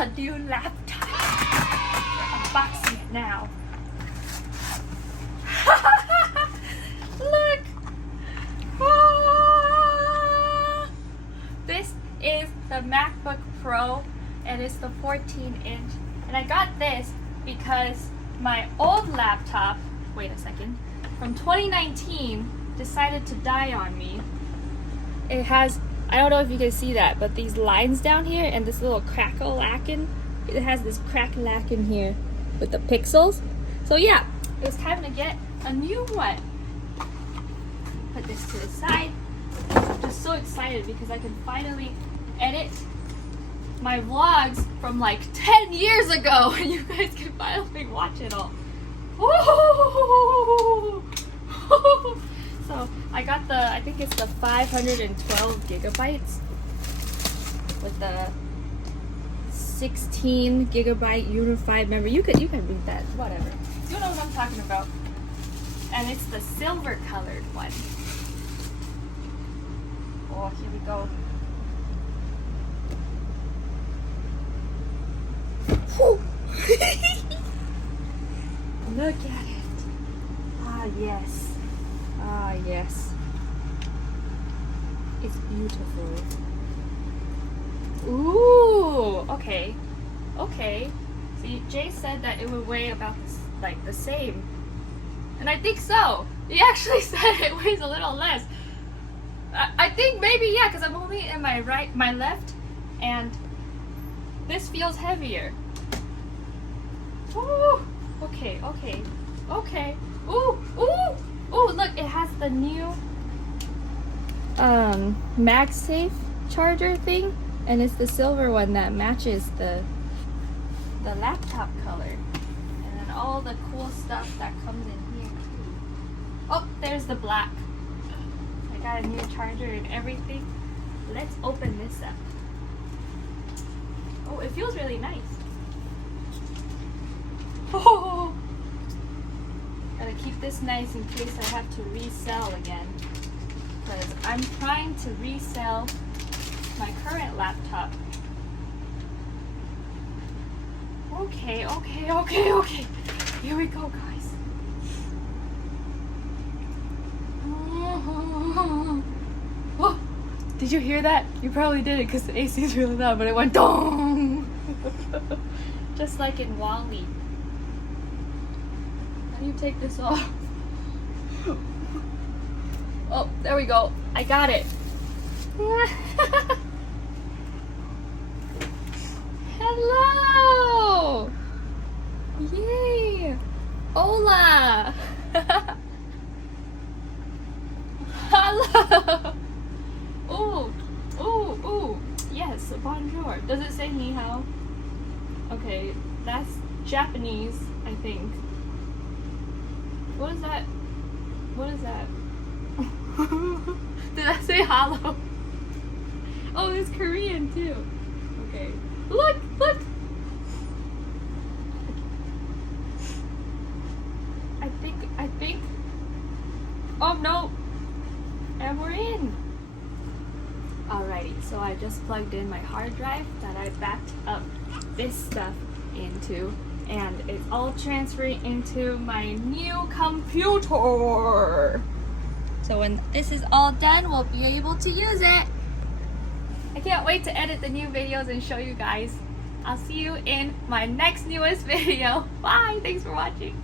the new laptop. We're unboxing it now. Look! Ah! This is the MacBook Pro and it's the 14-inch. And I got this because my old laptop, wait a second, from 2019 decided to die on me. It has, I don't know if you can see that, but these lines down here and this little crackle-lackin', it has this crack-lackin' here with the pixels. So yeah, it was time to get a new one. Put this to the side. I'm just so excited because I can finally edit my vlogs from like 10 years ago and you guys can finally watch it all. Woo! So I got the, I think it's the 512 gigabytes with the 16 gigabyte unified memory. You can read that, whatever. You know what I'm talking about. And it's the silver colored one. Oh, here we go. Look at it. Ah, yes. Ah, yes. It's beautiful. Ooh, okay. Okay. See, Jay said that it would weigh about like the same. And I think so. He actually said it weighs a little less. I think maybe, yeah, because I'm holding it in my left, and this feels heavier. Ooh, okay, okay, okay. Ooh, ooh, ooh, look, it has the new MagSafe charger thing, and it's the silver one that matches the laptop color. And then all the cool stuff that comes in here too. Oh, there's the black. I got a new charger and everything. Let's open this up. Oh, it feels really nice. Oh, gotta keep this nice in case I have to resell again. Because I'm trying to resell my current laptop. Okay, okay, okay, okay. Here we go, guys. Oh, did you hear that? You probably did it because the AC is really loud, but it went dong. Just like in WALL-E. How do you take this off? Oh, there we go. I got it. Hello! Yay! Hola! Hello! Ooh, ooh, ooh. Yes, bonjour. Does it say ni hao? Okay, that's Japanese, I think. What is that? What is that? Did I say hello? Oh, it's Korean too. Okay. Look, look! I think. Oh no! And we're in! Alrighty, so I just plugged in my hard drive that I backed up this stuff into, and it's all transferring into my new computer. So when this is all done, we'll be able to use it. I can't wait to edit the new videos and show you guys. I'll see you in my next newest video. Bye! Thanks for watching.